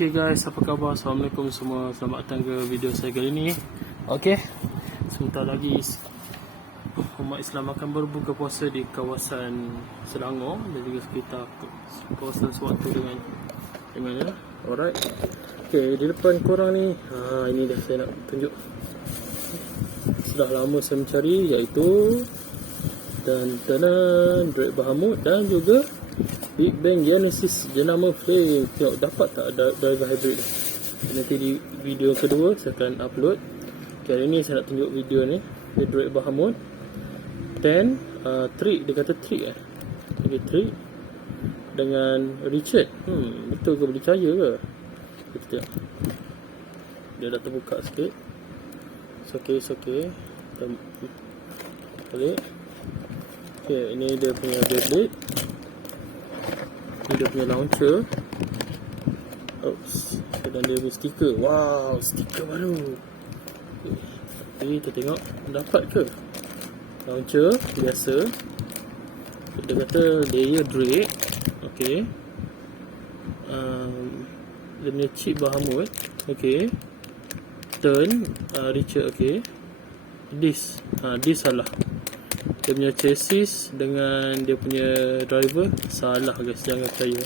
Okay guys, apa khabar? Assalamualaikum semua. Selamat datang ke video saya kali ni. Okay, sebentar lagi umat Islam akan berbuka puasa di kawasan Selangor dan juga sekitar kawasan sewaktu dengan alright. Okay, di depan korang ni, ini dah saya nak tunjuk. Sudah lama saya mencari, iaitu Drake Bahamut dan juga Big Bang Genesis jenama Flame. Tengok dapat tak driver hybrid ni. Nanti di video kedua saya akan upload. Okay, hari ni saya nak tunjuk video ni Drake Bahamut 10 trick, dia kata trick okay, trick dengan Richard. Betul ke, boleh percaya ke? Kita tengok. Dia dah terbuka sikit. It's okay. Balik. Okay, ini dia punya beyblade. Dia punya launcher. Oops. Dan dia punya stiker. Wow, stiker baru. Okay, kita tengok dapat ke. Launcher biasa. Dia kata layer Drake. Okay. Dia punya chip Bahamut. Okay. Turn Richard. Okay. This salah. Dia punya chassis dengan dia punya driver salah guys, jangan percaya.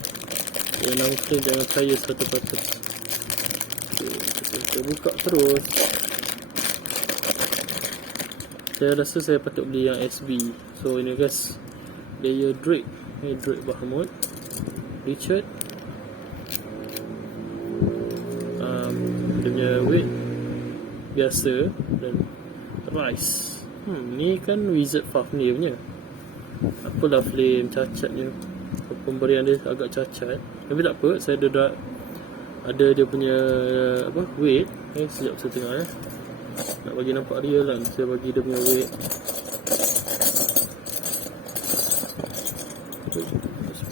Yang nama kita jangan percaya 100%. Kita buka terus. Saya rasa saya patut beli yang SB. So ini guys, layer Drake. Ini Drake Bahamut Richard. Dia punya weight biasa dan rice. Ni kan Wizard Fafnir punya. Apalah Flame cacatnya. Pemberian dia agak cacat. Tapi tak apa, saya ada dia punya weight. Sekejap saya tengok nak bagi nampak real kan. Saya bagi dia punya weight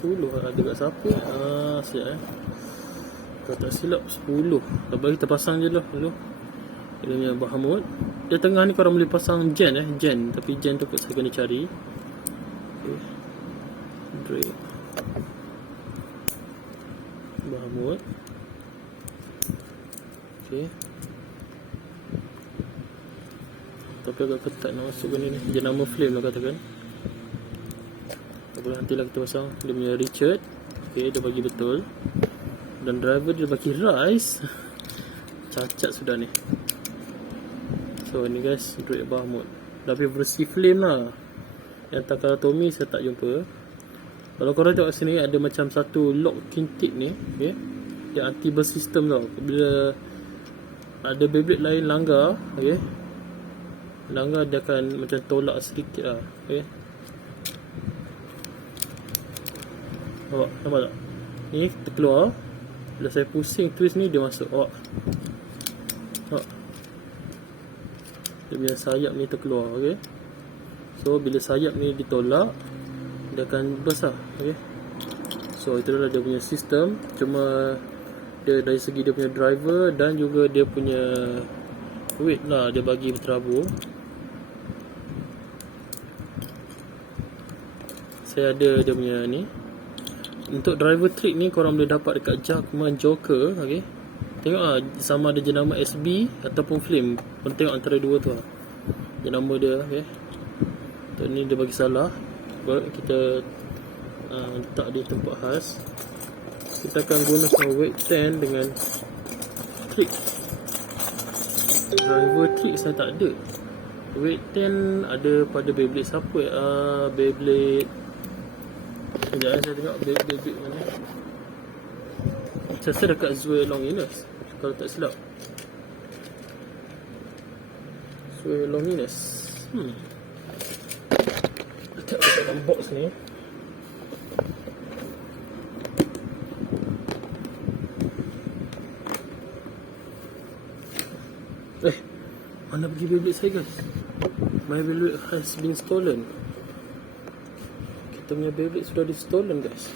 10 ada kat siapa? Sekejap kalau tak silap 10. Tak bagi kita pasang je lah dulu. Dia punya Bahamut. Dia tengah ni korang boleh pasang gen. Tapi gen tu saya kena cari. Okay. Drake Bahamut. Okay. Tapi agak ketat nak masukkan ni. Jenama Flame lah katakan. Tak boleh, nantilah kita pasang. Dia punya Richard. Okay, dia bagi betul. Dan driver dia bagi Rice. Cacat sudah ni. So ni guys, Drake Bahamut. Tapi versi Flame lah. Yang Takara Tommy saya tak jumpa. Kalau korang tengok sini, ada macam satu locking tip ni, okay? Dia anti-burst system tau. Bila ada Beyblade lain langgar, okay? Langgar dia akan macam tolak sedikit lah, okay? Nampak tak? Ni terkeluar. Bila saya pusing twist ni, dia masuk. Dia punya sayap ni terkeluar, okay? So bila sayap ni ditolak, dia akan besar, okay? So itu adalah dia punya sistem. Cuma dia dari segi dia punya driver dan juga dia punya weight lah, dia bagi berterabur. Saya ada dia punya ni. Untuk driver trick ni korang boleh dapat dekat Jackman Joker, okay? Tengok lah sama ada jenama SB ataupun Flame. Korang tengok antara dua tu lah jenama dia, okay? Untuk ni dia bagi salah. Kita letak di tempat khas. Kita akan gunakan weight 10 dengan trick. Driver trick saya tak ada. Weight 10 ada pada Beyblade siapa? Beyblade. Sekejap saya tengok Beyblade mana. Saya rasa dekat Zway Longinus, kalau tak silap. Zway Longinus. Letak dalam box ni. Mana pergi Beyblade saya guys? My Beyblade has been stolen. Kita punya Beyblade sudah di stolen guys.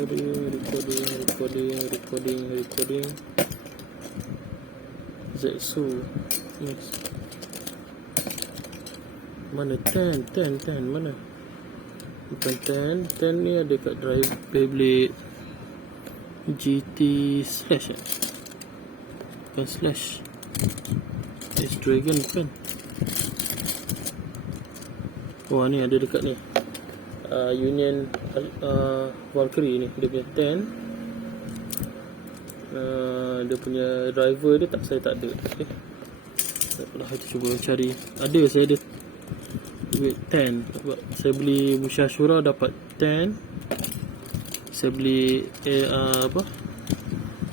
Recording. Zetsu. Yes. Mana 10 mana? bukan 10 ni ada kat drive beyblade GT slash bukan slash, S-Dragon bukan. Oh ni ada dekat ni, Union Valkyrie ni, dia punya 10. Dia punya driver dia saya tak ada. Takpelah, kita cuba cari. Ada, saya ada duit 10. Sebab saya beli Musyashura dapat 10. Saya beli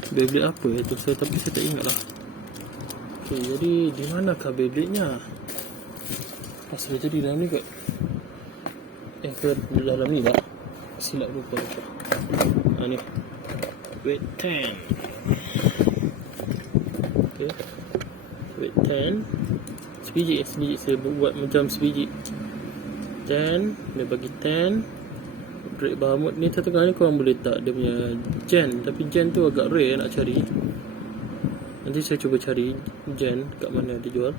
Beyblade apa itu tapi saya tak ingat lah. Okay, jadi di manakah Beyblade nya? Pasal dia jadi dalam ni kot. Ke dalam ni tak? Silap lupa. Ni weight 10. Okay, weight 10. Sebiji saya buat macam sebiji 10. Dia bagi 10. Drake Bahamut ni tengah ni korang boleh tak dia punya gen, tapi gen tu agak rare nak cari. Nanti saya cuba cari gen kat mana dia jual,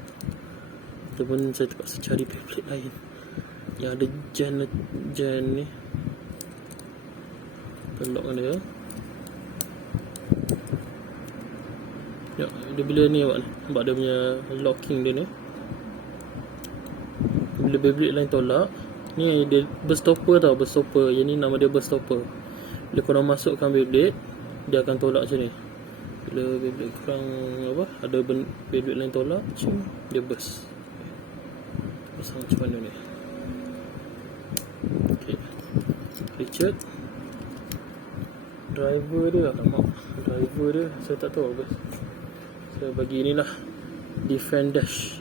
ataupun saya terpaksa cari Beyblade lain yang ada gen ni. Lock dia. Ya, dia bila ni awak ni nampak dia punya locking dia ni. Bila Beyblade lain tolak, ni dia berstopper tau, berstopper. Yang ni nama dia berstopper. Bila korang masukkan Beyblade, dia akan tolak macam ni. Bila Beyblade korang ada Beyblade lain tolak, dia burst. Pasang macam mana ni. Okay, Richard. Driver dia mak. Driver dia saya tak tahu apa. Saya bagi inilah defend dash.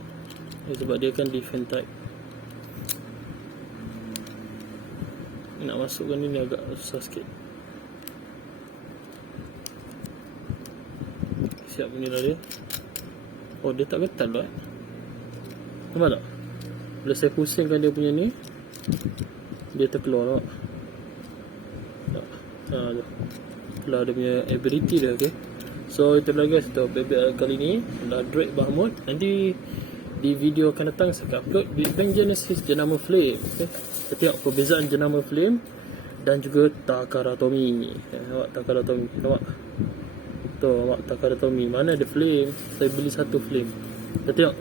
Sebab dia kan defend type. Nak masukkan ini agak susah sikit. Siap inilah dia. Oh, dia tak getar lah. Nampak tak? Bila saya pusingkan dia punya ni, dia terkeluar tak? Tu. Itulah dia punya ability dia. Okay, so itulah guys untuk Beyblade kali ni adalah Drake Bahamut. Nanti di video akan datang saya akan upload Big Bang Genesis jenama Flame. Okay, kita tengok perbezaan jenama Flame dan juga Takara Tomy. Nampak Takara Tomy? Nampak? Tu nampak Takara Tomy. Mana ada Flame? Saya beli satu Flame. Kita tengok.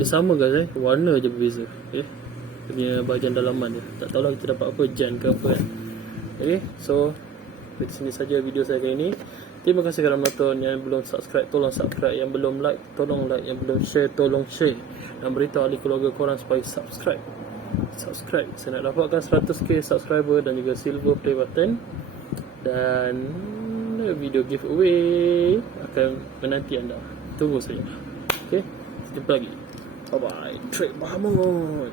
Dia sama guys warna je berbeza. Okay, dia punya bahagian dalaman dia. Tak tahulah kita dapat apa, gen ke apa kan. Okay, so di sini saja video saya kali ini. Terima kasih kerana menonton. Yang belum subscribe, tolong subscribe. Yang belum like, tolong like. Yang belum share, tolong share. Dan beritahu ahli keluarga korang supaya subscribe. Saya nak dapatkan 100k subscriber dan juga silver play button. Dan video giveaway akan menanti anda. Tunggu saja. Okay, jumpa lagi. Bye bye. Drake Bahamut.